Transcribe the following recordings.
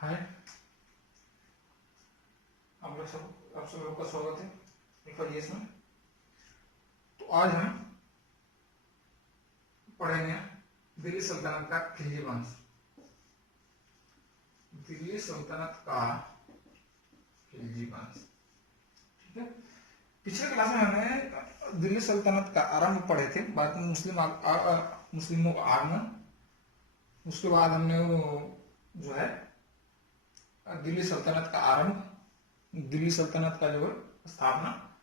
हाय, आप सब लोग का स्वागत है एक और इसमें। तो आज हम पढ़ेंगे दिल्ली सल्तनत का खिलजी वंश। दिल्ली सल्तनत का खिलजी वंश, ठीक है। पिछले क्लास में हमने दिल्ली सल्तनत का आरंभ पढ़े थे, बाद में मुस्लिमों का आगमन, उसके बाद हमने वो जो है दिल्ली सल्तनत का आरंभ, दिल्ली सल्तनत का जो है स्थापना,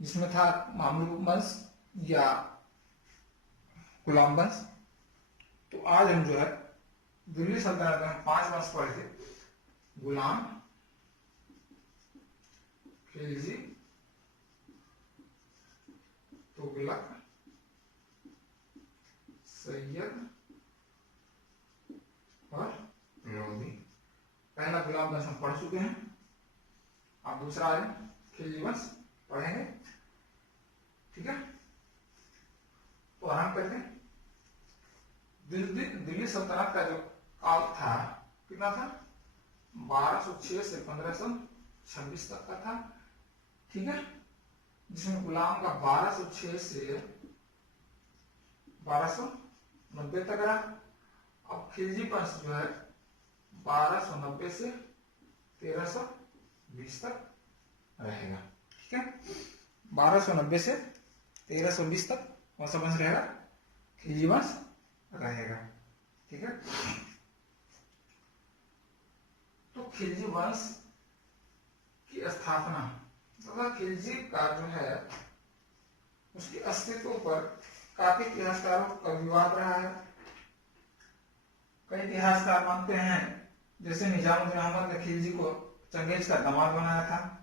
जिसमें था मामलुक वंश या गुलाम वंश। तो आज हम जो है दिल्ली सल्तनत में 5 वंश पढ़े थे: गुलाम, खिलजी, तुगलक, सैयद और लोधी। पहला गुलाम वंश हम पढ़ चुके हैं, अब दूसरा है खिलजी वंश पढ़ेंगे, ठीक है। तो आरंभ करते हैं। दिल्ली सल्तनत का जो काल था कितना था? 1206 से 1526 तक का था, ठीक है। जिसमें गुलाम का 1206 से 1290 तक रहा। अब खिलजी वंश जो है 1290 से 1320 तक रहेगा, ठीक है। 1290 से 1320 तक कौन सा वंश रहेगा? खिलजी वंश रहेगा, ठीक है। तो खिलजी वंश की स्थापना तथा खिलजी का जो है उसके अस्तित्व पर काफी इतिहासकारों का विवाद रहा है। कई इतिहासकार मानते हैं, जैसे निजामुद्दीन अहमद ने खिलजी को चंगेज का दामाद बनाया था,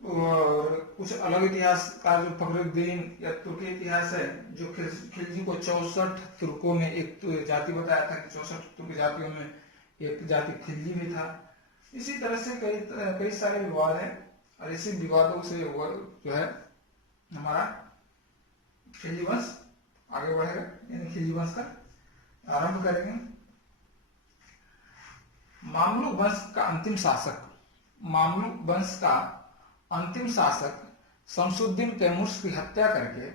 और कुछ अलग इतिहासकार जो फखरुद्दीन या तुर्की इतिहास है, जो खिलजी को 64 तुर्कों में एक जाति बताया था कि 64 तुर्क जातियों में एक जाति खिलजी भी था। इसी तरह से कई सारे विवाद हैं, और इसी विवादों से वो जो है हमारा खिलजी वंश आगे बढ़ेगा, यानी खिलजी वंश का आरंभ करेंगे। मामलुक वंश का अंतिम शासक, मामलुक वंश का अंतिम शासक शमसुद्दीन तैमूर की हत्या करके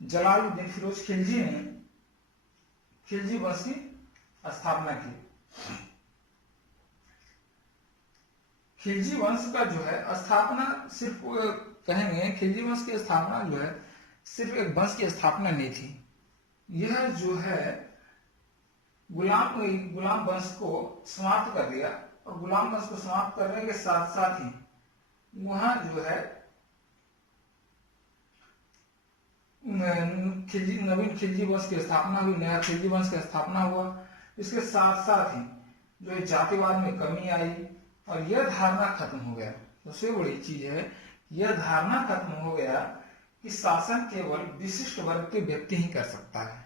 जलालुद्दीन फिरोज खिलजी ने खिलजी वंश की स्थापना की। खिलजी वंश का जो है स्थापना सिर्फ कहेंगे, खिलजी वंश की स्थापना जो है सिर्फ एक वंश की स्थापना नहीं थी। यह जो है गुलाम वंश को समाप्त कर दिया, और गुलाम वंश को समाप्त करने के साथ साथ ही वहां जो है नवीन खिलजी वंश की स्थापना हुई, नया खिलजी वंश की स्थापना हुआ। इसके साथ साथ ही जो जातिवाद में कमी आई, और यह धारणा खत्म हो गया। सबसे बड़ी चीज है, यह धारणा खत्म हो गया कि शासन केवल विशिष्ट वर्ग के व्यक्ति ही कर सकता है।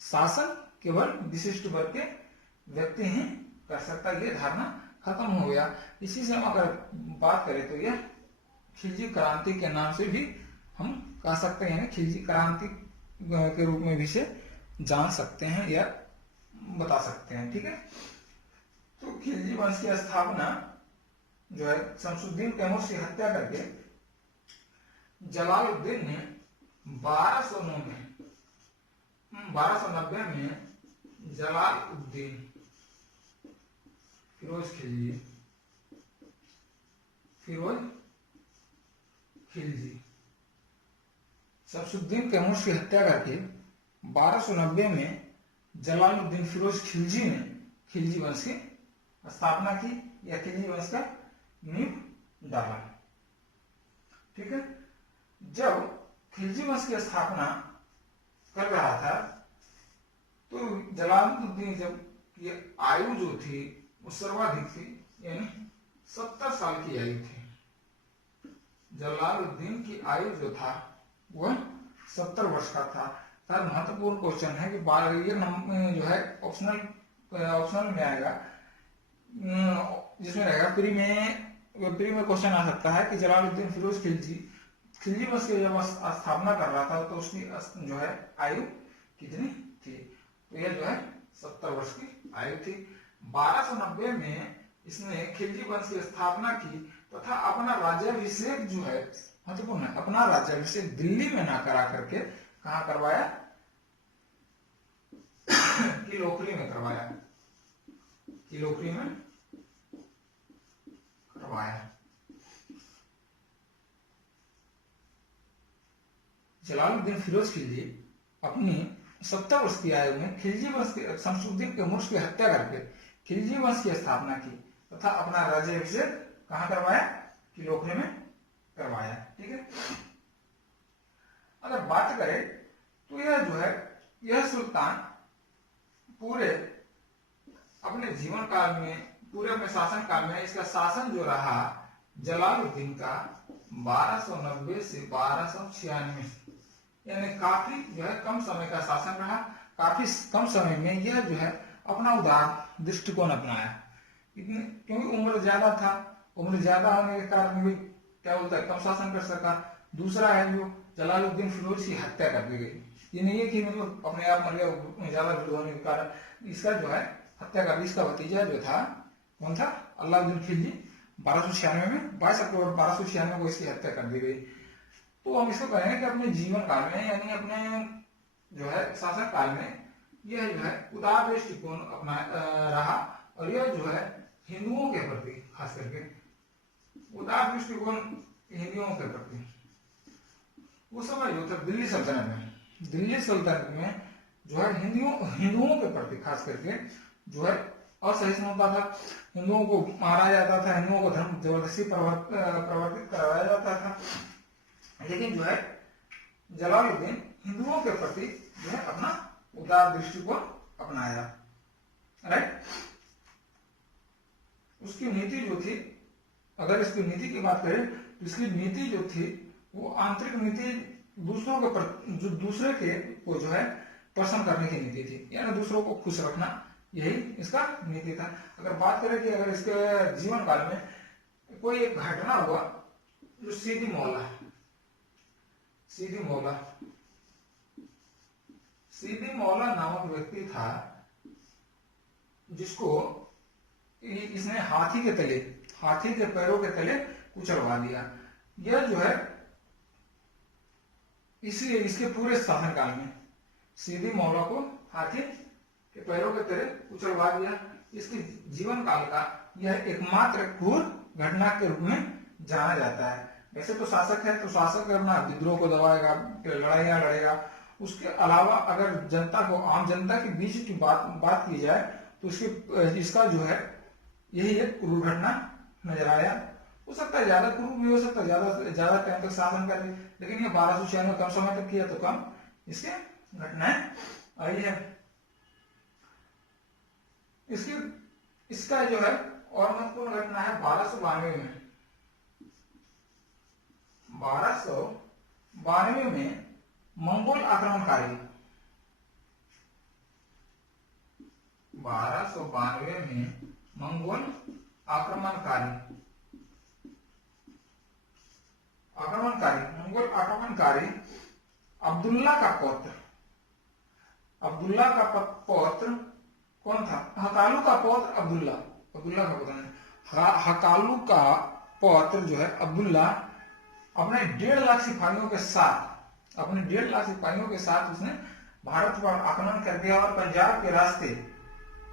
शासन केवल विशिष्ट वर्ग के व्यक्ति ही कर सकता है, यह धारणा खत्म हो गया। इसी से हम अगर बात करें तो यह खिलजी क्रांति के नाम से भी हम कह सकते हैं, खिलजी क्रांति के रूप में भी से जान सकते हैं या बता सकते हैं, ठीक है। तो खिलजी वंश की स्थापना जो है शमसुद्दीन तैमूर की हत्या करके जलालुद्दीन ने 1290 में जलालुद्दीन फिरोज खिलजी शमसुद्दीन तैमूर की हत्या करके 1290 में जलालुद्दीन फिरोज खिलजी ने खिलजी वंश की स्थापना की, या खिलजी वंश का नींव डाला, ठीक है। जब खिलजी वंश की स्थापना कर रहा था तो जलालुद्दीन जब ये आयु जो थी वो सर्वाधिक थी, यानी 70 साल की आयु थी। जलालुद्दीन की आयु जो था वह 70 वर्ष का था। सर महत्वपूर्ण क्वेश्चन है कि ये जो है ऑप्शनल में आएगा, जिसमें रहेगा प्री में क्वेश्चन आ सकता है कि जलालुद्दीन फिरोज खिलजी वंश की जब स्थापना कर रहा था तो उसकी जो है आयु कितनी थी। तो यह जो है 70 वर्ष की आयु थी। 1290 में इसने खिलजी वंश की स्थापना की तथा अपना राज्याभिषेक जो है महत्वपूर्ण है, अपना राज्याभिषेक दिल्ली में ना करा करके कहाँ करवाया, किलोखली में करवाया, किलोखली में करवाया। जलालुद्दीन फिरोज खिलजी अपनी 70 वर्ष की आयु में खिलजी वंश के शमसुद्दीन के मुर्श की हत्या करके खिलजी वंश की स्थापना की तथा अपना राज्याभिषेक कहाँ करवाया, किलोखली में करवाया। ठीक है। अगर बात करें तो यह जो है यह सुल्तान पूरे अपने जीवन काल में, पूरे अपने शासन काल में इसका शासन जो रहा जलालुद्दीन का 1290 से 1296, यानी काफी जो है कम समय का शासन रहा। काफी कम समय में यह जो है अपना उदार दृष्टिकोण अपनाया, क्योंकि उम्र ज्यादा था, उम्र ज्यादा होने के कारण भी क्या बोलता है कम शासन कर सका। दूसरा है जो जलालुद्दीन फिरोज की हत्या कर दी गई, ये नहीं है कि मतलब अपने आप मर गया ज्यादा भीड़ होने के कारण, इसका जो है हत्या कर दी। इसका भतीजा जो था कौन था, अलाउद्दीन खिलजी, 1296 में 22 अक्टूबर 1296 को इसकी हत्या कर दी गई। तो हम इसको कहेंगे कि अपने जीवन काल में यानी अपने जो है शासन काल में यह जो है उदार दृष्टिकोण अपना रहा, और यह जो है हिंदुओं के प्रति खास करके उदार दृष्टिकोण हिंदुओं के प्रति। उस समय जो था दिल्ली सल्तनत में जो है हिंदुओं के प्रति खास करके जो है असहिष्णुता था, हिंदुओं को मारा जाता था, हिंदुओं को धर्म जबरदस्ती प्रवर्तित कराया जाता था। लेकिन जो है जलालुद्दीन हिंदुओं के प्रति जो है अपना उदार दृष्टिकोण अपनाया। राइट। उसकी नीति जो थी, अगर इसकी नीति की बात करें तो इसकी नीति जो थी वो आंतरिक नीति, दूसरे के को जो है प्रसन्न करने की नीति थी, यानी दूसरों को खुश रखना, यही इसका नीति था। अगर बात करें कि अगर इसके जीवन काल में कोई एक घटना हुआ जो सीदी मौला नामक व्यक्ति था, जिसको इसने हाथी के पैरों के तले कुचलवा दिया। यह जो है इसलिए इसके पूरे शासन काल में सीदी मौला को हाथी के पैरों के तले कुचलवा दिया। इसके जीवन काल का यह एकमात्र क्रूर घटना के रूप में जाना जाता है। वैसे तो शासक है तो शासक अपना विद्रोह को दबाएगा, लड़ाइयां लड़ेगा। उसके अलावा अगर जनता को, आम जनता के बीच की बात की जाए तो इसका जो है यही एक क्रूर घटना नजर आया। हो सकता है ज्यादा क्रूर भी हो सकता है, ज्यादा टाइम तक शासन करे, लेकिन ये 1296 कम समय तक किया तो कम इसके घटनाएं आई है। इसका जो है और महत्वपूर्ण घटना है 1292 में मंगोल आक्रमणकारी, 1292 में मंगोल आक्रमणकारी अब्दुल्ला का पौत्र कौन था? हकालू का पौत्र अब्दुल्ला का पौत्र नहीं, हकालू का पौत्र जो है अब्दुल्ला अपने 1.5 लाख सिपाहियों के साथ उसने भारत पर आक्रमण कर दिया और पंजाब के रास्ते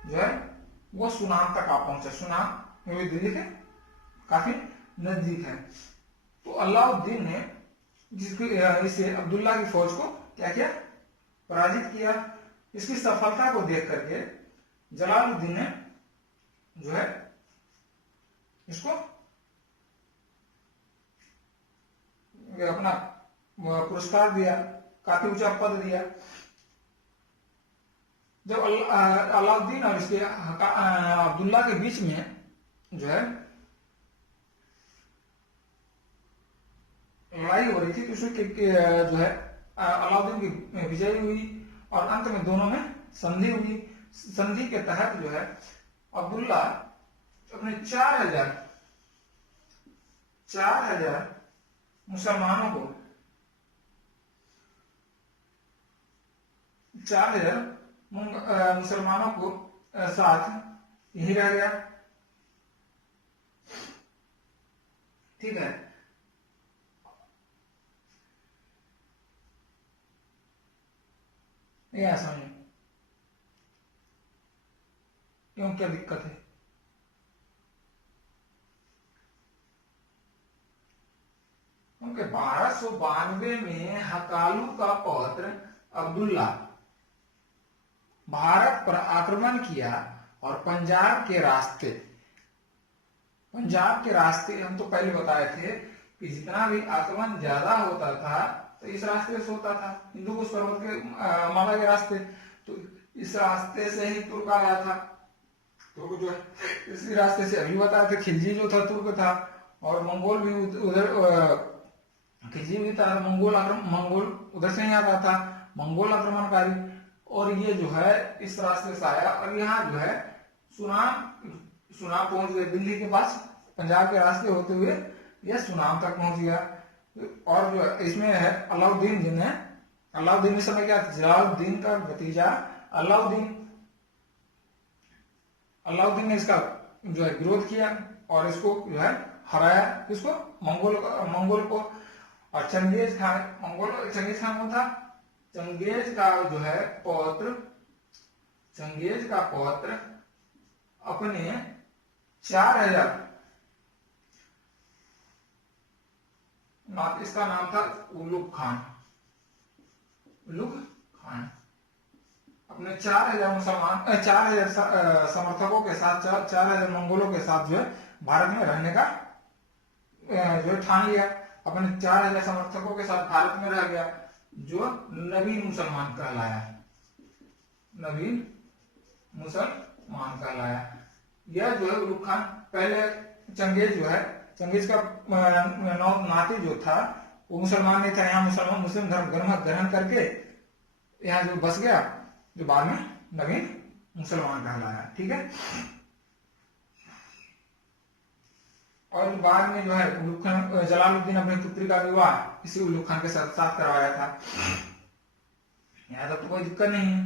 जो है वो सुनाम तक आ पहुंचा। सुनाम दिल्ली के काफी नजदीक है। तो अलाउद्दीन ने इसे अब्दुल्ला की फौज को क्या किया? पराजित किया। इसकी सफलता को देख करके जलालुद्दीन ने जो है इसको अपना पुरस्कार दिया, काफी ऊंचा पद दिया। जब अलाउद्दीन और इसके अब्दुल्ला के बीच में जो है लड़ाई हो रही थी तो उसमें जो है अलाउद्दीन की विजय हुई और अंत में दोनों में संधि हुई। संधि के तहत जो है अब्दुल्ला अपने 4000 मुसलमानों को 4000 मुसलमानों को साथ यही रह गया। ठीक है, ये समझो क्यों, क्या दिक्कत है? क्योंकि 1292 में हकालू का पौत्र अब्दुल्ला भारत पर आक्रमण किया और पंजाब के रास्ते हम तो पहले बताए थे कि जितना भी आक्रमण ज्यादा होता था तो इस रास्ते से होता था, हिंदू कुश पर्वत के माला के रास्ते, तो इस रास्ते से ही तुर्क आया था। तुर्क जो है इसी रास्ते से, अभी बताया था खिलजी जो था तुर्क था, और मंगोल भी उधर खिलजी भी था, मंगोल उधर से ही आता था, मंगोल आक्रमणकारी, और ये जो है इस रास्ते से आया और यहाँ जो है सुनाम पहुंच गए दिल्ली के पास, पंजाब के रास्ते होते हुए यह सुनाम तक पहुंच गया। और जो इसमें है अलाउद्दीन जिन्हें, अलाउद्दीन इस समय क्या, जलालुद्दीन का भतीजा अलाउद्दीन ने इसका जो है विरोध किया और इसको जो है हराया, इसको मंगोल को। और चंगेज खान कौन था? चंगेज का पौत्र अपने 4000, इसका नाम था उलुग खान। अपने 4000 समर्थकों के साथ, 4000 मंगोलों के साथ जो है भारत में रहने का जो है ठान लिया। अपने 4000 समर्थकों के साथ भारत में रह गया, जो नवीन मुसलमान कहलाया। यह जो है उलुग खान, पहले चंगेज का नाती जो था वो मुसलमान नहीं था, यहाँ मुस्लिम धर्म ग्रहण करके यहाँ जो बस गया, जो बाद में नवीन मुसलमान कहलाया। ठीक है, और बाद में जो है जलालुद्दीन अपनी पुत्री का विवाह इसी उलुग खान के साथ करवाया था। यहाँ तक तो कोई दिक्कत नहीं है,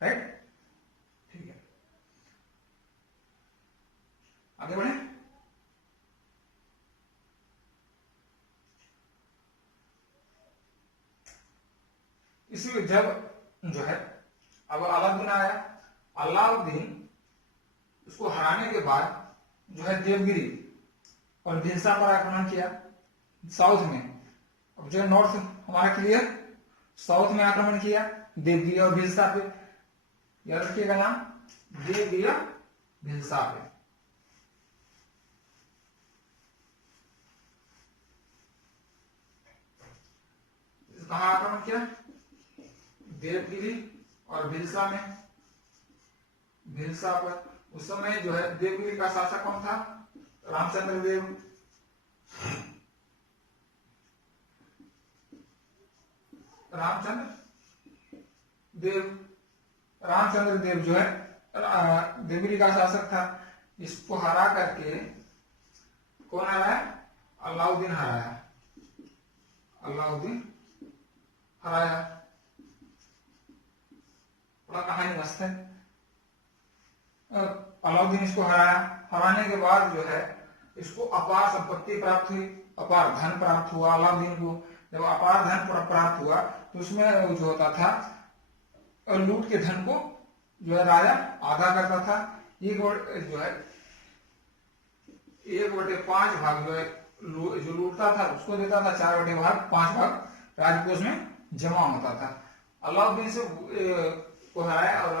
राइट? ठीक है, आगे बढ़े। इसी जब जो है अब अलाउद्दीन आया, अलाउद्दीन उसको हराने के बाद जो है देवगिरी और भिलसा पर आक्रमण किया साउथ में। अब जो नॉर्थ हमारा क्लियर, साउथ में आक्रमण किया देवगिरी और भिलसा पे, याद रखिएगा नाम, देवगिरी और भिलसा पे। कहां आक्रमण किया? देवगिरी और भिलसा में। भिलसा पर उस समय जो है देवगिरी का शासक कौन था? रामचंद्र देव जो है देवगिरी का शासक था। इसको हरा करके कौन हराया? अलाउद्दीन हराया। बड़ा कहानी मस्त है। अलाउद्दीन इसको हराने के बाद जो है इसको अपार संपत्ति प्राप्त हुई, अपार धन प्राप्त हुआ अलाउद्दीन को। जब अपार धन प्राप्त हुआ तो उसमें जो होता था लूट के धन को जो है राजा आधा करता था। जो है 1/5 भाग जो है जो लूटता था उसको देता था, 4/5 भाग राजकोष में जमा होता था। अलाउद्दीन से को हराया और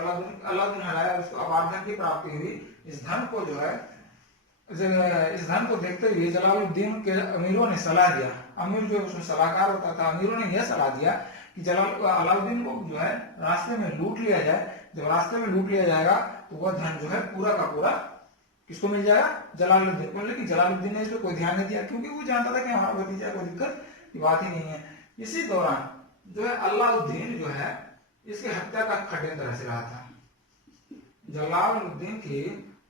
अलाउद्दीन हराया, उसको अपार धन की प्राप्ति हुई। इस धन को देखते हुए जलालुद्दीन के अमीरों ने सलाह दिया, अमीर जो उसमें सलाहकार होता था, अमीरों ने यह सलाह दिया कि अलाउद्दीन को जो है रास्ते में लूट लिया जाए। जब रास्ते में लूट लिया जाएगा तो वह धन जो है पूरा का पूरा किसको मिल जाएगा? जलालुद्दीन को। लेकिन जलालुद्दीन ने इस पर कोई ध्यान नहीं दिया, क्योंकि वो जानता था कि हमारा भतीजा, कोई दिक्कत की बात ही नहीं है। इसी दौरान जो है अलाउद्दीन जो है इसकी हत्या का षड्यंत्र रच रहा था। जलालुद्दीन की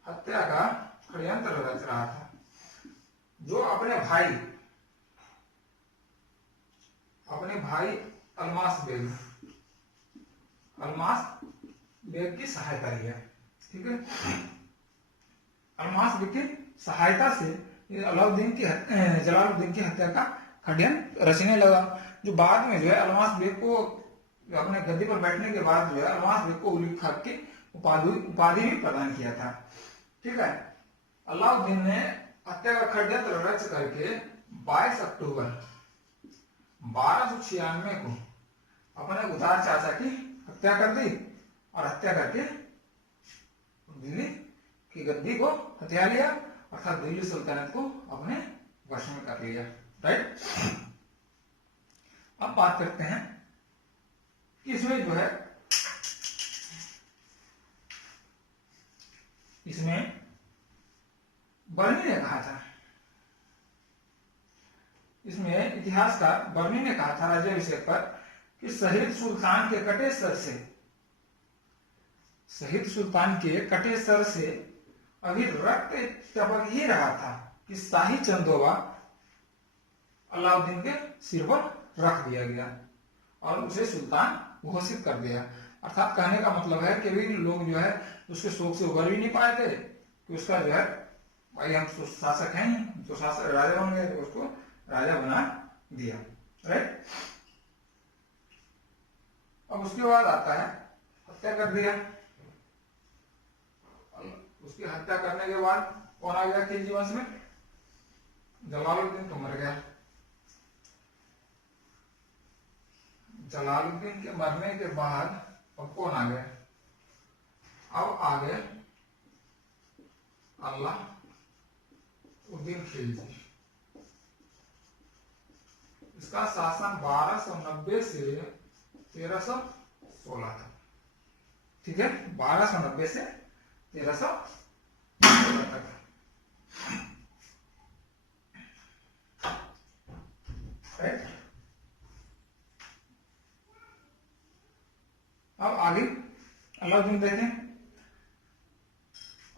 हत्या का षड्यंत्र रच रहा था, जो अपने भाई अल्मास अल्मास बेग की सहायता लिया। ठीक है, अल्मास बेग की सहायता से जलालुद्दीन की हत्या का षड्यंत्र रचने लगा, जो बाद में जो है अल्मास बेग को अपने गद्दी पर बैठने के बाद जो है अल्मास बेग को उली खाक की उपाधि भी प्रदान किया था। ठीक है, अलाउद्दीन ने हत्या का षड्यंत्र रच करके 22 अक्टूबर 1296 को अपने उदार चाचा की हत्या कर दी और हत्या करके दिल्ली की गद्दी को हथिया लिया, अर्थात दिल्ली सुल्तानत को अपने वश में कर लिया। राइट, अब बात करते हैं कि इसमें जो है इसमें बर्नी ने कहा था, इसमें इतिहासकार बर्नी ने कहा था राज्याभिषेक पर कि शहीद सुल्तान के कटे सर से अभी रक्त टपक ही रहा था कि शाही चंदोबा अलाउद्दीन के सिर पर रख दिया गया और उसे सुल्तान घोषित कर दिया। अर्थात कहने का मतलब है कि भी लोग जो है उसके शोक से उबर भी नहीं पाए थे कि उसका जो है भाई हम शासक हैं, जो शासक राजा बन गए तो उसको राजा बना दिया। राइट, अब उसके बाद आता है हत्या कर दिया। उसकी हत्या करने के बाद कौन आ गया खिलजी वंश में? जलालुद्दीन तो मर गया। जलालुद्दीन के मरने के बाद अब कौन आ गया? अब आ गए अलाउद्दीन खिलजी। इसका शासन 1290 से 1316 था। ठीक है, 1290 से 1316 तक। अब आगे अलाउद्दीन देखें।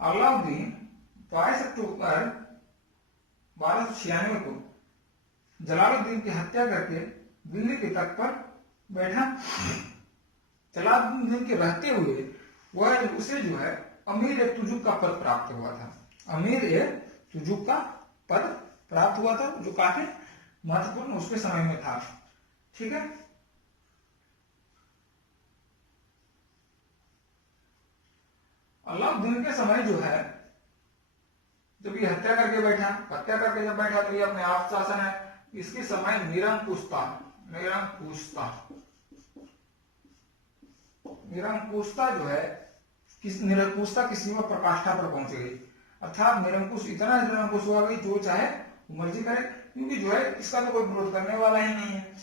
अलाउद्दीन 22 अक्टूबर 1296 को जलालुद्दीन की हत्या करके दिल्ली के तख्त पर बैठा। जलालुद्दीन के रहते हुए वह उसे जो है अमीर तुजुक का पद प्राप्त हुआ था। अमीर तुजुक का पद प्राप्त हुआ था, जो काफी महत्वपूर्ण उसके समय में था। ठीक है, अलाउद्दीन के समय जो है जब ये हत्या करके बैठा, हत्या करके जब बैठा तो ये अपने आप शासन है। इसके समय निरंकुशता जो है निरंकुशता की सीमा प्रकाष्ठा पर पहुंच गई। अर्थात निरंकुश इतना निरंकुश हुआ गई जो चाहे मर्जी करे, क्योंकि जो है इसका तो कोई विरोध करने वाला ही नहीं है।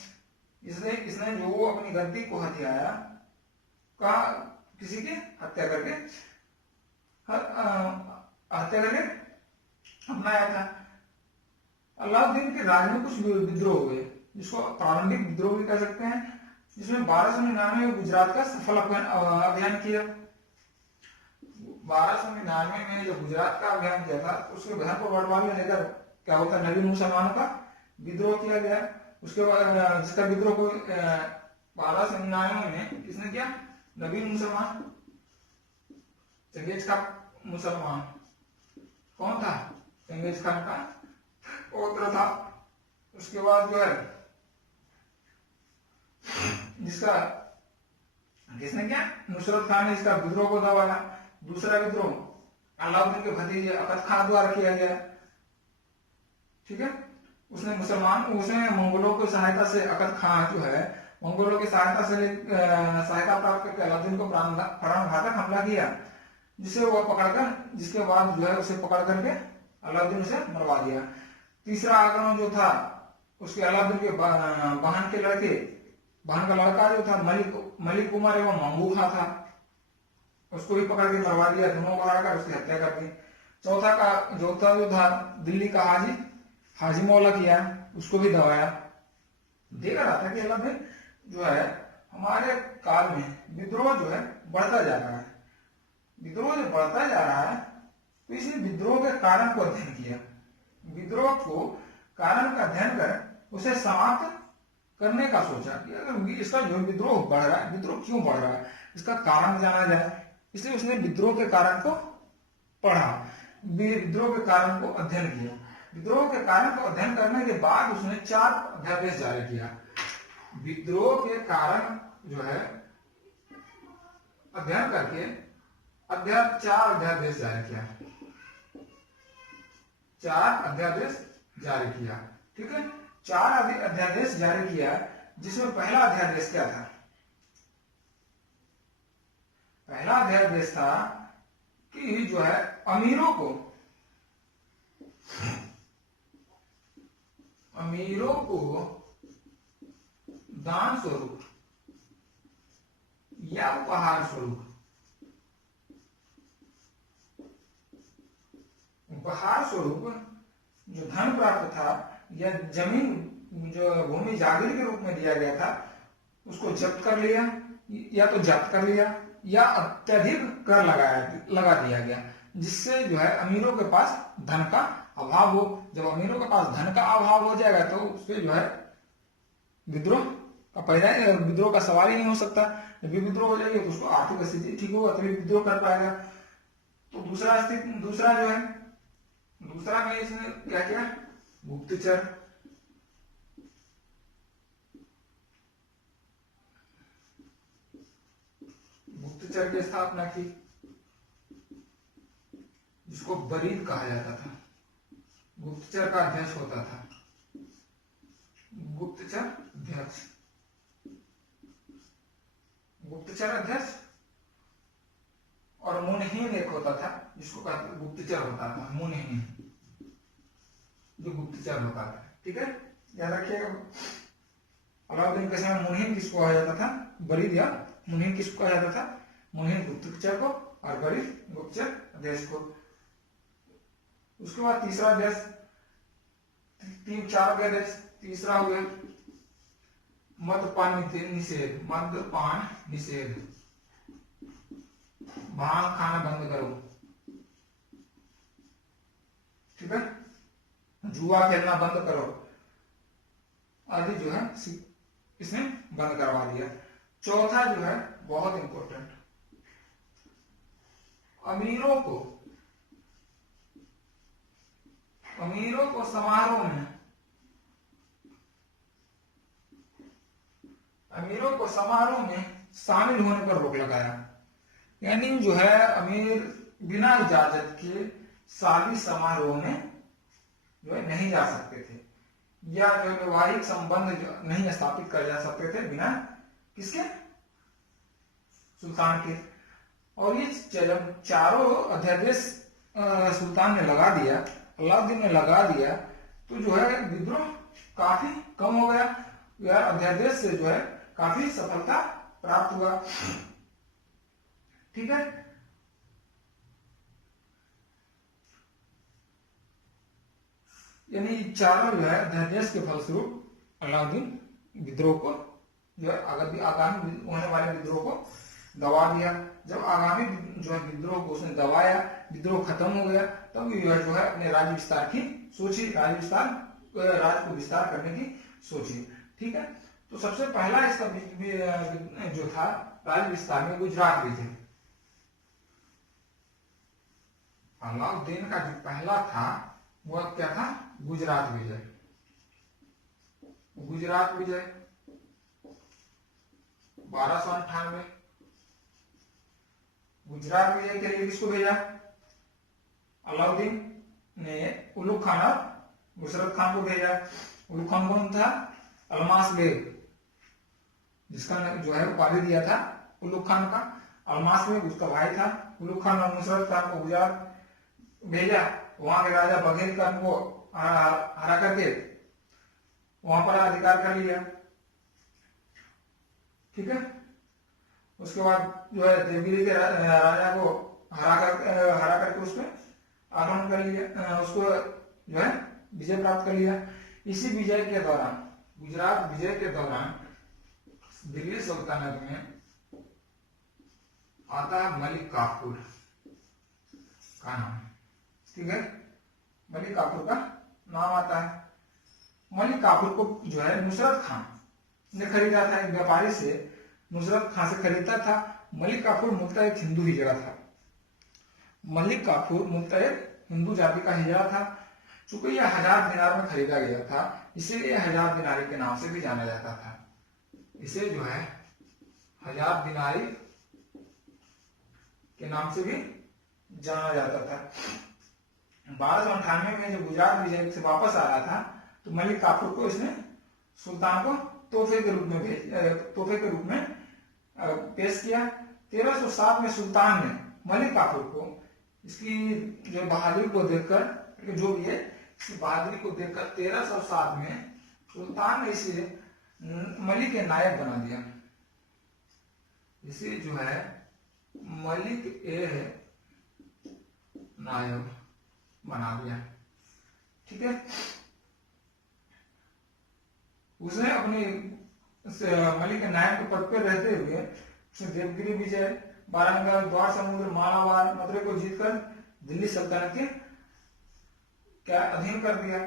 इसलिए इसने जो अपनी गद्दी को हथियाया का किसी की हत्या करके अपनाया था। अलाउद्दीन के राज में कुछ विद्रोह हुए, जिसको प्रारंभिक विद्रोह भी कह सकते हैं, जिसमें 1299 में गुजरात का सफल अभियान किया। 1299 में जब गुजरात का अभियान किया था तो उसके बहन को बटवारे लेकर क्या होता है, नवीन मुसलमानों का विद्रोह किया गया। उसके बाद जिसका विद्रोह को 1299 में किसने किया? नवीन मुसलमान, चंगेज का मुसलमान। कौन था? चंगेज खान का पौत्र था। उसके बाद जो है जिसका किसने किया? नुसरत खान ने इसका विद्रोह को दबाया। दूसरा विद्रोह अलाउद्दीन के भतीजे अकद खान द्वारा किया गया। ठीक है, उसने मंगोलों की सहायता से अकद खान जो है मंगोलों की सहायता प्राप्त करके अलाउद्दीन को प्राणघातक हमला किया, जिसके बाद जो है उसे पकड़ करके अलाउद्दीन उसे मरवा दिया। तीसरा आक्रमण जो था उसके अलाउद्दीन के बहन का लड़का जो था मलिक उमर एवं मंगू खां था, उसको भी पकड़ के मरवा दिया। दोनों को मारकर उसकी हत्या कर दी। चौथा जो था दिल्ली का हाजी मौला किया, उसको भी दबाया। देखा रहा था कि अलाउद्दीन जो है हमारे काल में विद्रोह जो है बढ़ता जा रहा है। विद्रोह जो बढ़ता जा रहा है तो इसने विद्रोह के कारण को अध्ययन किया। विद्रोह को कारण का अध्ययन कर उसे समाप्त करने का सोचा कि अगर इसका जो विद्रोह बढ़ रहा है, विद्रोह क्यों बढ़ रहा है, इसका कारण जाना जाए। इसलिए उसने विद्रोह के कारण को पढ़ा, विद्रोह के कारण को अध्ययन किया। विद्रोह के कारण को अध्ययन करने के बाद उसने 4 अध्यादेश जारी किया। विद्रोह के कारण जो है अध्ययन करके 4 अध्यादेश जारी किया, 4 अध्यादेश जारी किया। ठीक है, 4 अध्यादेश जारी किया, जिसमें पहला अध्यादेश क्या था? पहला अध्यादेश था कि जो है अमीरों को दान स्वरूप या उपहार स्वरूप, जो धन प्राप्त था या जमीन जो भूमि जागीर के रूप में दिया गया था, उसको जब्त कर लिया, या तो जब्त कर लिया या अत्यधिक कर लगा दिया गया, जिससे जो है अमीरों के पास धन का अभाव हो। जब अमीरों के पास धन का अभाव हो जाएगा तो उससे जो है विद्रोह का सवाल ही नहीं हो सकता। जब विद्रोह हो जाएगी तो उसको आर्थिक स्थिति ठीक होगा तभी विद्रोह कर पाएगा। तो दूसरा में इसने क्या किया? गुप्तचर की स्थापना की, जिसको बरीद कहा जाता था। गुप्तचर का अध्यक्ष होता था गुप्तचर अध्यक्ष, और मुनहीन एक होता था जिसको कहते गुप्तचर होता था, मुनहीन जो गुप्तचर होता था। ठीक है, याद रखिएगा। अलाउद्दीन के समय मुनहीन किसको कहा जाता था? बरीद या मुनहीन किसको कहा जाता था? मुनहीन गुप्तचर को और बरीद गुप्तचर अध्यक्ष को। उसके बाद तीसरा अध्यादेश, 4 अध्यादेश। तीसरा हो गया मद्यपान निषेध। भांग खाना बंद करो। ठीक है, जुआ खेलना बंद करो आदि जो है इसने बंद करवा दिया। चौथा जो है बहुत इंपॉर्टेंट, अमीरों को समारोह में शामिल होने पर रोक लगाया। यानी जो है अमीर बिना इजाजत के शादी समारोह में जो है नहीं जा सकते थे, या जो वैवाहिक संबंध नहीं स्थापित कर जा सकते थे बिना किसके? सुल्तान के। और ये जब चारों अध्यादेश सुल्तान ने लगा दिया, अलाउद्दीन ने लगा दिया, तो जो है विद्रोह काफी कम हो गया। यह अध्यादेश से जो है काफी सफलता प्राप्त हुआ। ठीक है, यानी चारों जो है अध्यादेश के फलस्वरूप अलाउद्दीन विद्रोह को जो है आगामी होने वाले विद्रोह को दबा दिया। जब आगामी जो है विद्रोह को उसने दबाया, विद्रोह खत्म हो गया, तब जो है अपने राज्य विस्तार की सोची, राज्य को विस्तार करने की सोची। ठीक है, तो सबसे पहला इसका जो था राज्य विस्तार में गुजरात विजय। अलाउद्दीन का जो पहला था वह क्या था? गुजरात विजय। गुजरात विजय 1298। गुजरात विजय के लिए किसको भेजा? अलाउद्दीन ने उलुग खान और मुशर्रफ खान को भेजा। उलुग खान कौन था? अलमास बेग, जिसका जो है उपाधि दिया था उलुग खान का। अलमास बेग उसका भाई था। उलुग खान और मुशर्रफ खान को गुजरात भेजा। वहां के राजा बघेल खान को हरा करके वहां पर अधिकार कर लिया। ठीक है, उसके बाद जो है देवगिरी के राजा को हरा करके उसमें आक्रमण कर लिया, उसको जो है विजय प्राप्त कर लिया। इसी विजय के दौरान, गुजरात विजय के दौरान दिल्ली सल्तनत में आता है मलिक काफूर का नाम। ठीक है, मलिक काफूर का नाम आता है। मलिक काफूर को जो है नुसरत खान ने खरीदा था, एक व्यापारी से नुसरत खां से खरीदा था। मलिक काफूर मूलतः एक हिंदू हिजड़ा था। मलिक काफूर मूलतः एक हिंदू जाति का हिजड़ा था। चूंकि यह 1000 दिनार में खरीदा गया था, इसीलिए 1000 दिनारी के नाम से भी जाना जाता था। इसे जो है 1000 दिनारी के नाम से भी जाना जाता था। 1298 में जब गुजरात विजय से वापस आ रहा था तो मलिक काफूर को इसने सुल्तान को तोहफे के रूप में पेश किया। 1307 में सुल्तान ने मलिक काफूर को इसकी जो बहादुरी को देखकर, जो भी है इसकी बहादुरी को देखकर 1307 में सुल्तान ने इसे मलिक के नायक बना दिया। इसे जो है मलिक ए नायक बना दिया। ठीक है, उसने अपने मलिक के नायक के पद पर रहते हुए उसने देवगिरी विजय, वारंगल, द्वार समुद्र, मालाबार, मथुरा को जीतकर दिल्ली सल्तनत के क्या अधीन कर दिया।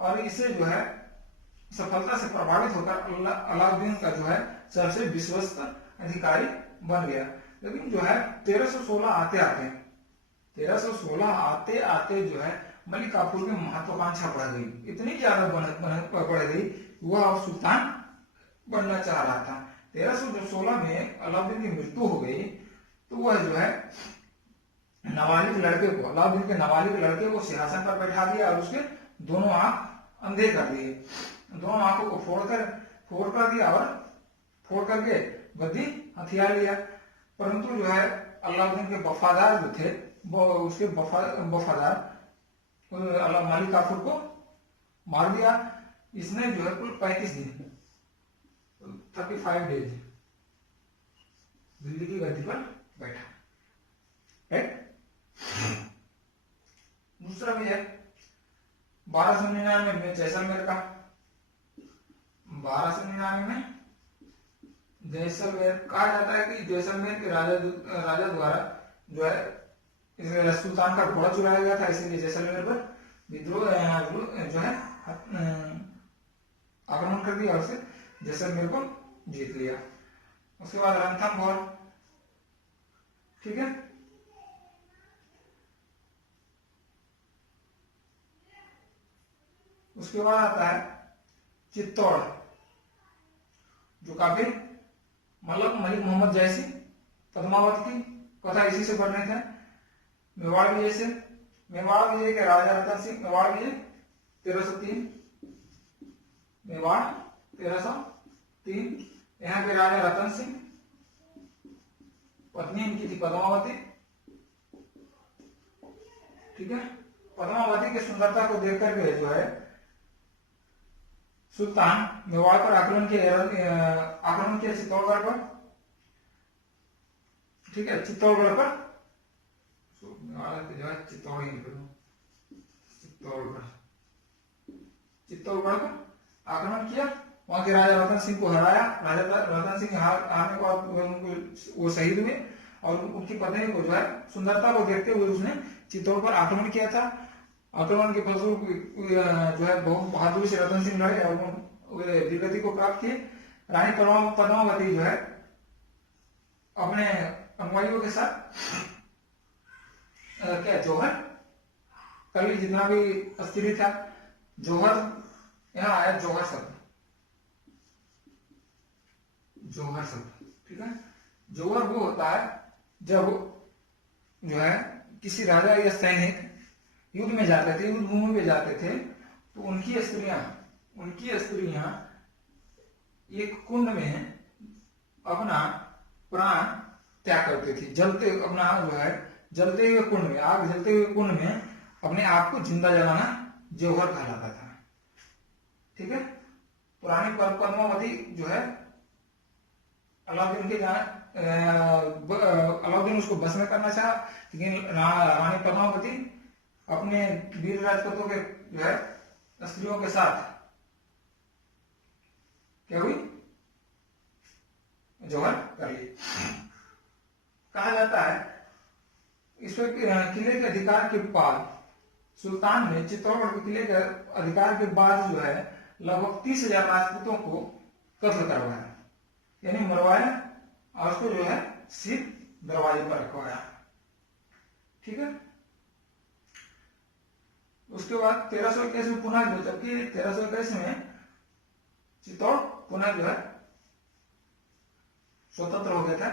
और इसे जो है सफलता से प्रभावित होकर अलाउद्दीन का जो है सबसे विश्वस्त अधिकारी बन गया। लेकिन जो है 1316 आते जो है मलिक काफूर की महत्वाकांक्षा बढ़ गई, इतनी ज्यादा बढ़ गई, वह सुल्तान बनना चाह रहा था। 1316 में अलाउद्दीन की मृत्यु हो गई तो वह जो है अलाउद्दीन के नाबालिग लड़के को सिंहासन पर बैठा दिया और उसके दोनों आंख अंधे कर दिए। दोनों आंखों को फोड़ कर दिया और फोड़ करके गद्दी हथियार लिया। परंतु जो है अलाउद्दीन के वफादार जो थे वो उसके वफादार मलिक काफूर को मार दिया। इसने जो है कुल 35 दिन 35 डेज दिल्ली की गद्दी पर बैठा। राइट। दूसरा भी है 1299 में जैसलमेर का। 1299 में जैसलमेर कहा जाता है कि जैसलमेर के राजा द्वारा जो है सुल्तान का घोड़ा चुराया गया था, इसीलिए जैसलमेर पर विद्रोह जो है आक्रमण कर दिया और उसे जैसलमेर को जीत लिया। उसके बाद रणथंभौर। ठीक है, उसके बाद आता है चित्तौड़, जो काफी मतलब मलिक मोहम्मद जैसी पद्मावत की कथा इसी से बढ़ रहे थे। मेवाड़ विजय के राजा रतन सिंह, मेवाड़ विजय 1303, मेवाड़ 1303। यहाँ के राजा रतन सिंह, पत्नी इनकी थी पद्मावती। ठीक है, पद्मावती की सुंदरता को देख करके जो है सुल्तान मेवाड़ पर आक्रमण किया चित्तौड़गढ़ पर। ठीक है, चित्तौड़गढ़ पर जो है चित्तौड़गढ़ पर आक्रमण किया। वहां के राजा रतन सिंह को हराया। राजा रतन सिंह हारने के बाद वो शहीद हुए और उनकी पत्नी को जो है सुंदरता को देखते हुए उसने चित्तौड़ पर आक्रमण किया था। आक्रमण के फलस्वरूप जो है बहुत बहादुरी से रतन सिंह लड़े और वीरगति को प्राप्त किए। रानी पद्मावती जो है अपने अनुयायियों के साथ क्या जौहर कर ली, जितना भी स्त्री था। जौहर यहाँ आया, जौहर शब्द। ठीक है, जौहर वो होता है जब जो है किसी राजा या सैनिक युद्ध में जाते थे, युद्ध भूमि में जाते थे, तो उनकी स्त्रियां एक कुंड में अपना प्राण त्याग करती थी। जलते हुए कुंड में, आग जलते हुए कुंड में अपने आप को जिंदा जलाना जौहर कहलाता था। ठीक है, पुरानी पद्मावती जो है अलाउद्दीन उसको बस में करना चाहा, लेकिन रानी पद्मावती अपने वीर राजपूतों के जो है स्त्रियों के साथ क्या हुई, जौहर कर ली। कहा जाता है इसमें किले के अधिकार के बाद सुल्तान ने चित्तौड़गढ़ के किले के अधिकार के बाद जो है लगभग 30,000 राजपूतों को कत्ल करवाया, यानी मरवाया और उसको जो है शीत दरवाजे पर रखवाया। ठीक है। उसके बाद 1321 में पुनः जो, जबकि 1321 में चित्तौड़ पुनः जो है स्वतंत्र हो गया था।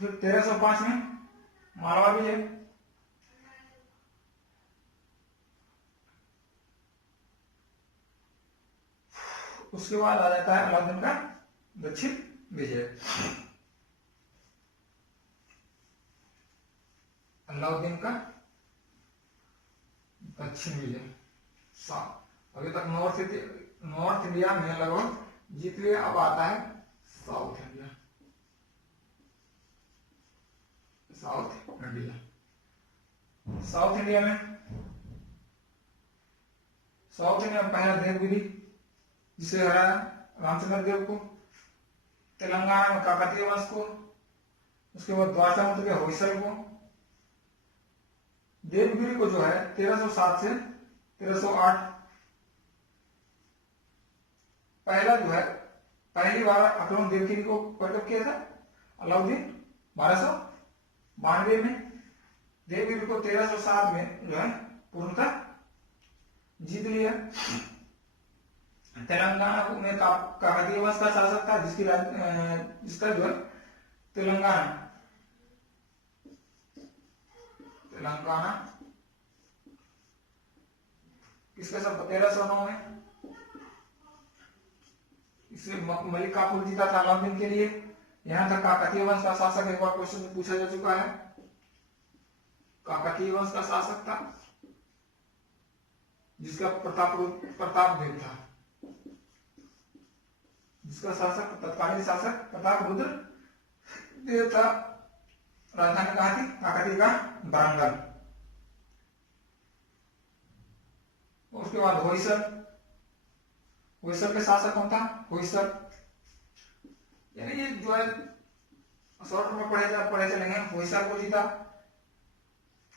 फिर 1305 में मालवा विजय, उसके बाद आ जाता है अलाउद्दीन का दक्षिण विजय। अलाउद्दीन का दक्षिण विजय। अभी तक नॉर्थ इंडिया में लगभग जीत लिया, अब आता है साउथ इंडिया। साउथ इंडिया में पहला देवगिरी जिसे हराया रामचंद्र देव को, तेलंगाना में काकतीय वंश को, उसके बाद द्वारकामुद्र के होयसल को। देवगिरी को जो है 1307 से 1308 पहली बार आक्रमण देवगिरी को कब किया था अलाउद्दीन 1292 में। देवगिरी को 1307 में जो है पूर्णतः जीत लिया। तेलंगाना में काकतीय वंश का शासक था, जिसका जो है तेलंगाना किसके साथ 1309 में इसे मलिकापुर जीता था अलाउद्दीन के लिए। यहां तक काकतीय वंश का शासक एक बार क्वेश्चन पूछा जा चुका है। काकतीय वंश का शासक था जिसका प्रतापदेव था, जिसका शासक तत्कालीन शासक प्रतापरुद्र देव था। राजधानी कहाँ थी काकतीय का वारंगल। उसके बाद होयसल के शासक कौन था होयसल, यानी ये जो है शॉर्ट में पढ़े चलेंगे। होयसल को जीता,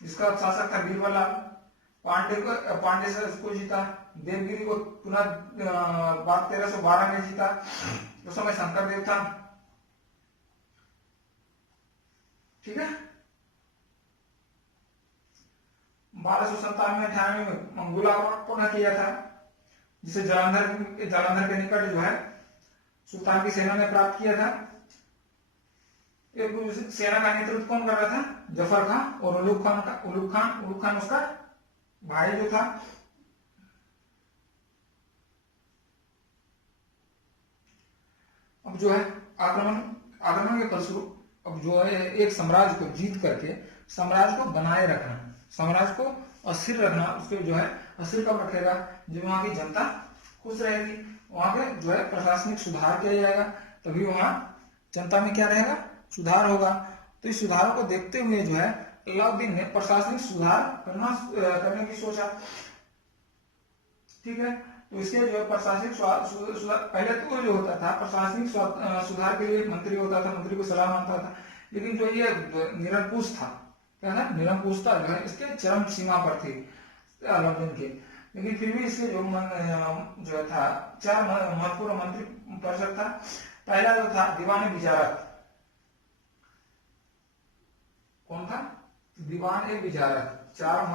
जिसका शासक था बीरबल। पांडे से उसको जीता। देवगिरी को पुनः 1312 में जीता, उस समय शंकर देव था। ठीक है। 1297-98 में मंगोला पुनः किया था, जिसे जालंधर के निकट जो है सुल्तान की सेना ने प्राप्त किया था। सेना का नेतृत्व कौन कर रहा था जफर खान, और उलूग खान उसका भाई जो था। अब जो है आक्रमण के फलस्वरूप अब जो है एक साम्राज्य को जीत करके साम्राज्य को बनाए रखना, साम्राज्य को अस्थिर रखना। उसके जो है अस्थिर कब रखेगा, जब वहां की जनता खुश रहेगी, वहां पे जो है प्रशासनिक सुधार किया जाएगा, तभी वहां जनता में क्या रहेगा सुधार होगा। तो इस सुधारों को देखते हुए जो है अलाउद्दीन ने प्रशासनिक सुधार करने की सोचा। ठीक है। तो इसके जो है प्रशासनिक पहले तो जो होता था प्रशासनिक सुधार के लिए मंत्री होता था, मंत्री को सलाह मांगता था, लेकिन जो ये निरंकुश था, क्या था निरंकुशता जो है इसके चरम सीमा पर थी अलाउद्दीन के। लेकिन फिर भी इसके जो था 4 महत्वपूर्ण मंत्री परिषद था। पहला जो था दीवान विजारत। कौन था दीवान ए विजारत। 4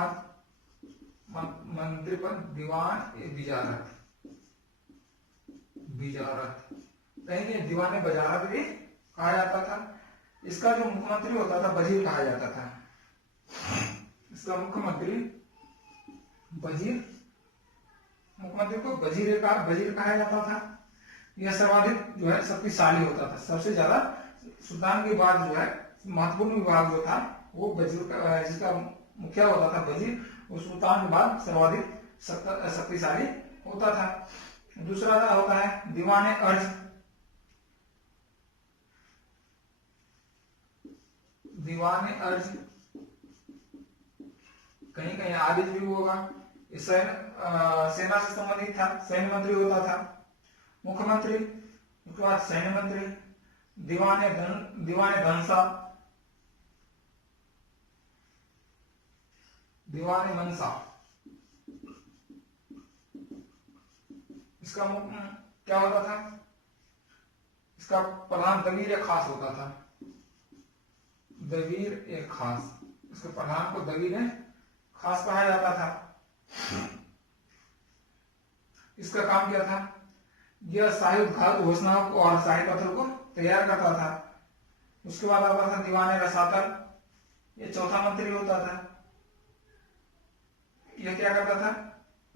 मंत्री पद दीवान ए विजारत कहीं दीवान वजारत भी कहा जाता था। इसका जो मुख्यमंत्री होता था वजीर कहा जाता था। इसका मुख्यमंत्री मुख्यमंत्री को वजीर कहा जाता था। यह सर्वाधिक जो है शक्तिशाली होता था। सबसे ज्यादा सुल्तान के बाद जो है महत्वपूर्ण विभाग जो था वो वजीर, जिसका मुखिया होता था वजीर, वो सुल्तान के बाद सर्वाधिक शक्तिशाली होता था। दूसरा होता है दीवान अर्ज। दीवान अर्ज कहीं कहीं आदिज भी होगा। सेना से संबंधित था, सैन्य मंत्री होता था मुख्यमंत्री। उसके बाद सैन्य मंत्री दीवान मनसा। इसका क्या होता था इसका प्रधान दवीर या खास होता था, दवीर ए खास, इसके प्रधान को दवीर ए खास कहा जाता था। इसका काम क्या था, यह शाही उद्घाट घोषणाओं और शाही पत्र को तैयार करता था। उसके बाद आता था दीवान रसातल, ये चौथा मंत्री होता था। यह क्या करता था,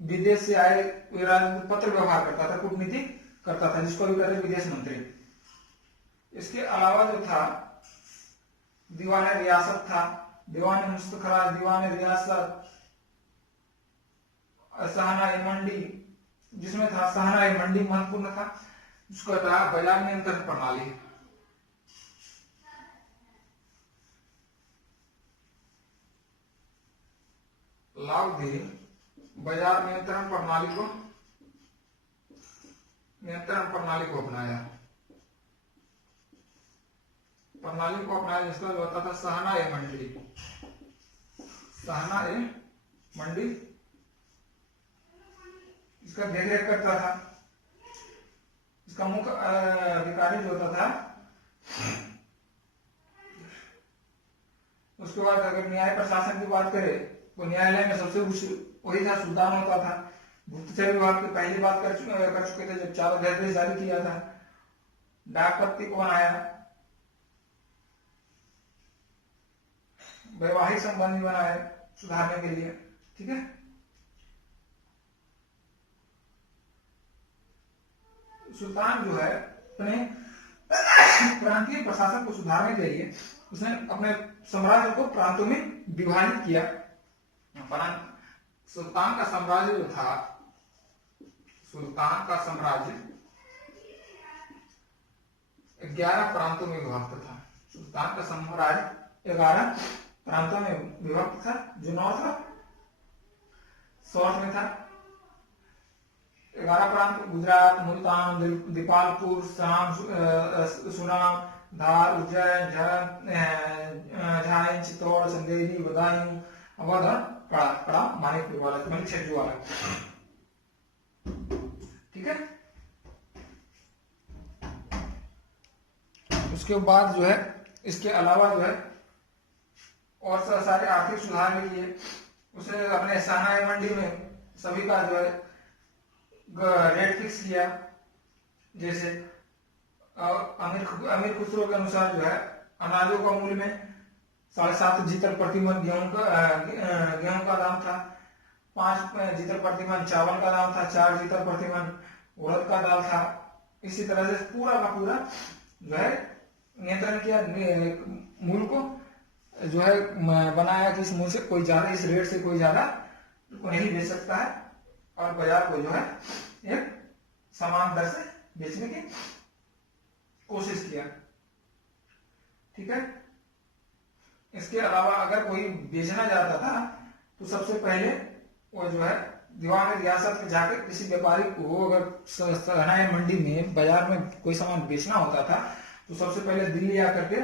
विदेश से आए पत्र व्यवहार करता था, कूटनीति करता था, जिसको भी कहते हैं विदेश मंत्री। इसके अलावा जो था दीवान रियासत था, दीवान मुस्तखराज, दीवान रियासत, सहना मंडी, जिसमें था सहना मंडी महत्वपूर्ण था, जिसको था बाजार नियंत्रण प्रणाली। लाउदी बाजार नियंत्रण प्रणाली को अपनाया, जिसका होता था सहना ए मंडी, इसका देखरेख करता था। इसका मुख्य अधिकारी जो होता था, उसके बाद अगर न्याय प्रशासन की बात करें तो न्यायालय में सबसे वही था, सुल्तान होता था। गुप्तचर विभाग की पहली बात कर चुके थे जब 4 निर्देश जारी किया था। डाक पत्ती को बनाया, वैवाहिक संबंध बनाए सुधारने के लिए, ठीक है। सुल्तान जो है अपने प्रांतीय प्रशासन को सुधारने के लिए उसने अपने साम्राज्य को प्रांतों में विभाजित किया। सुल्तान का साम्राज्य जो था, सुल्तान का साम्राज्य 11 प्रांतों में विभक्त था। सुल्तान का साम्राज्य 11 प्रांतों में विभक्त था, जो साउथ में था। 11 प्रांत, गुजरात, मुल्तान, दीपालपुर, सुनाम, धार, उज्जैन, झांसी, चित्तौड़, चंदेरी, बदायूं, अवध, कड़ा, मानिकपुर वाला, मतलब छज्जू वाला, ठीक है। उसके बाद जो है, इसके अलावा जो है और सारे आर्थिक सुधार के लिए उसने अपने सहना मंडी में सभी का जो है रेट फिक्स किया। जैसे अमीर खुसरो के अनुसार जो है अनाजों का मूल्य में 7.5 जीतल प्रति मन गेहूं का दाम था, 5 जीतल प्रति मन चावल का दाम था, 4 जीतल प्रति मन उड़द का दाल था। इसी तरह से पूरा का पूरा जो है नियंत्रण किया, मूल्य को जो है बनाया कि इस मूल्य से कोई ज्यादा, इस रेट से कोई ज्यादा को नहीं बेच सकता है, और बाजार को जो है एक समान दर से बेचने की कोशिश किया, ठीक है। इसके अलावा अगर कोई बेचना चाहता था तो सबसे पहले वो जो है दीवान रियासत में जाकर किसी व्यापारी को, अगर सहना मंडी में बाजार में कोई सामान बेचना होता था तो सबसे पहले दिल्ली आकर के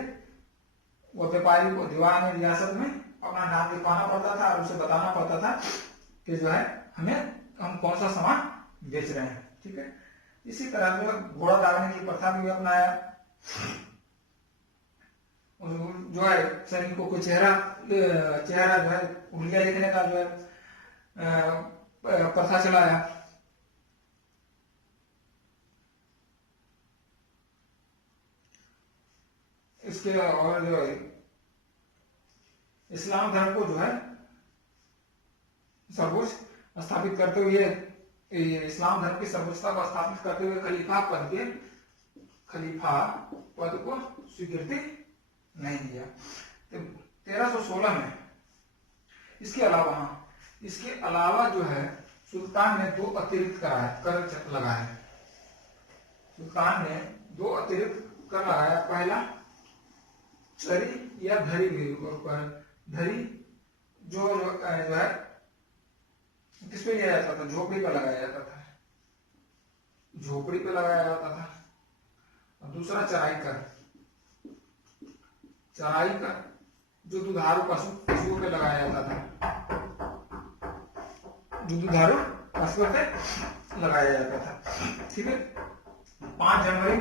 वो व्यापारी को दीवान रियासत में अपना नाम लिखवाना पड़ता था और उसे बताना पड़ता था कि जो है हम कौन सा सामान बेच रहे हैं, ठीक है। इसी तरह जो घोड़ा दागने की प्रथा भी अपनाया। जो है सैनिकों को चेहरा जो है उंगलियां लिखने का जो है प्रथा चलाया। इसके और जो है इस्लाम धर्म को जो है सर्वोच्च स्थापित करते हुए, इस्लाम धर्म की सर्वोच्चता को स्थापित करते हुए खलीफा पद को स्वीकृति नहीं दिया। तो 1316 में इसके अलावा जो है सुल्तान ने 2 अतिरिक्त कर लगाए। सुल्तान ने 2 अतिरिक्त कर लगाया। पहला चरी या धरी के ऊपर, धरी जो है किस पे लिया जाता था, झोपड़ी पर लगाया जाता था, झोपड़ी पे लगाया जाता था। और दूसरा चराई कर जो दुधारू पशुओं पे लगाया जाता था, जो दुधारू पशुओं पे लगाया जाता था, ठीक है। 5 जनवरी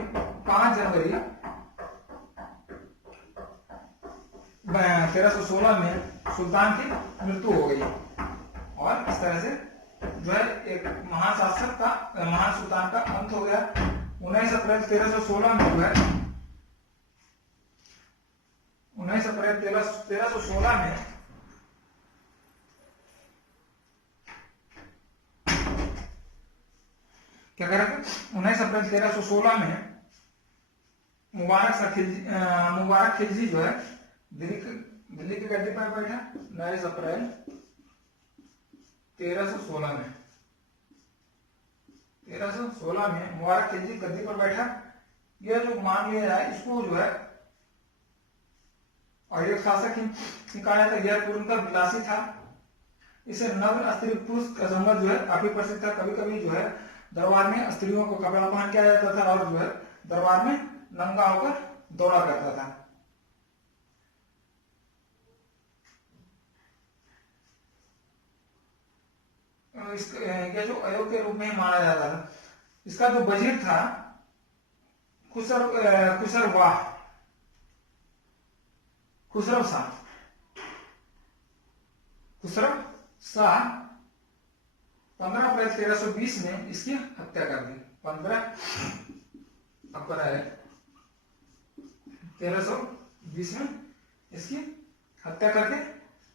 5 जनवरी 1316 में सुल्तान की मृत्यु हो गई और इस तरह से जो है एक महान शासक का, महान सुल्तान का अंत हो गया। 19 अप्रैल 1316 में जो है 19 अप्रैल 1316 में क्या कह रहे थे, 19 अप्रैल 1316 में मुबारक खिलजी जो है दिल्ली की गद्दी पर बैठा। 19 अप्रैल 1316 में मुबारक खिलजी गद्दी पर बैठा। यह जो मान लिया जाए इसको जो है, और एक शासक ही कहा था, यह पूर्णतः विलासी था। इसे नग्न स्त्री पुरुष का संबंध जो है काफी प्रसिद्ध था। कभी कभी जो है दरबार में स्त्रियों को कपड़ा पहन के आया जाता था और जो है दरबार में नंगा होकर दौड़ा करता था। यह जो अयोग के रूप में माना जाता था। इसका जो वजीर था खुसरव शाह 15 अप्रैल 1320 में इसकी हत्या कर दी। 15 अप्रैल 1320 में इसकी हत्या करके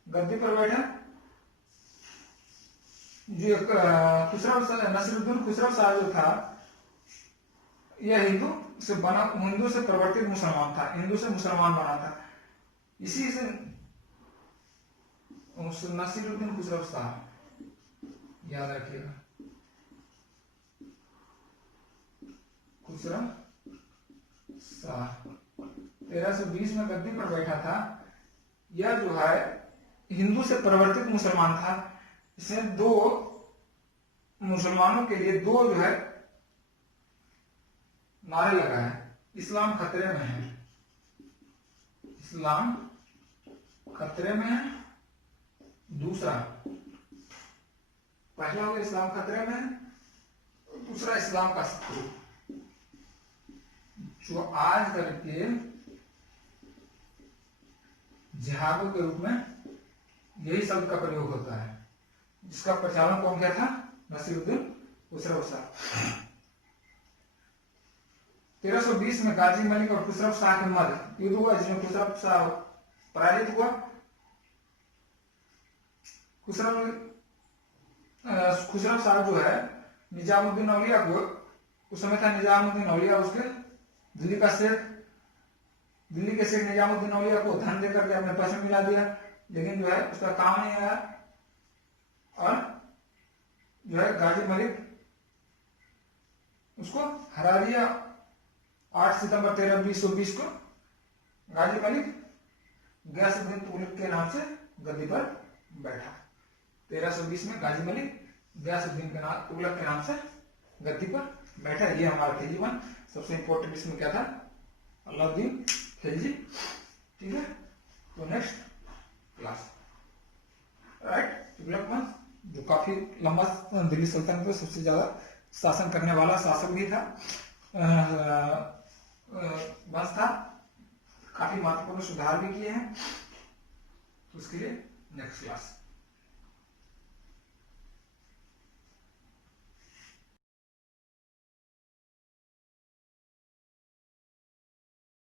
गद्दी पर बैठा। जो नसीरुद्दीन खुसरो शाह जो था, यह हिंदू से परिवर्तित मुसलमान था, हिंदू से मुसलमान बना था। इसी से नसीरुद्दीन खुसरो शाह, याद रखिएगा, खुसरो शाह 1320 में गद्दी पर बैठा था। यह जो है हिंदू से परिवर्तित मुसलमान था। इसने दो मुसलमानों के लिए दो जो है नारे लगाए, इस्लाम खतरे में है, इस्लाम खतरे में है। दूसरा, पहला हो गया इस्लाम खतरे में है, दूसरा इस्लाम का शत्रु, जो आज करके जिहादों के रूप में यही शब्द का प्रयोग होता है, जिसका प्रचालन कौन किया था? नसीरुद्दीन खुसरो शाह। 1320 में गाजी मलिक और खुसरो शाह के मध्य युद्ध हुआ, जिसमें खुसरो शाह पराजित हुआ। खुसरो शाह जो है निजामुद्दीन औलिया को, उस समय था निजामुद्दीन औलिया उसके दिल्ली का शेख, दिल्ली के शेख निजामुद्दीन औलिया को धन देकर के अपने पास में मिला दिया, लेकिन जो है उसका काम नहीं आया और जो है गाजी मलिक उसको हरा दिया। 8 सितंबर 1320 को गाजी मलिक गयासुद्दीन तुगलक के नाम से गद्दी पर बैठा। 1320 में गाजी मलिक गयासुद्दीन तुगलक के नाम से गद्दी पर बैठा। ये हमारा खिलजी वन। सबसे इंपॉर्टेंट इसमें क्या था? अलाउद्दीन खिलजी। ठीक है, तो नेक्स्ट क्लास, राइट, तुगलक वंश जो काफी लंबा दिल्ली सल्तनत में सबसे ज्यादा शासन करने वाला शासक भी था, वंश था। काफी महत्वपूर्ण सुधार भी किए हैं, तो उसके लिए नेक्स्ट क्लास।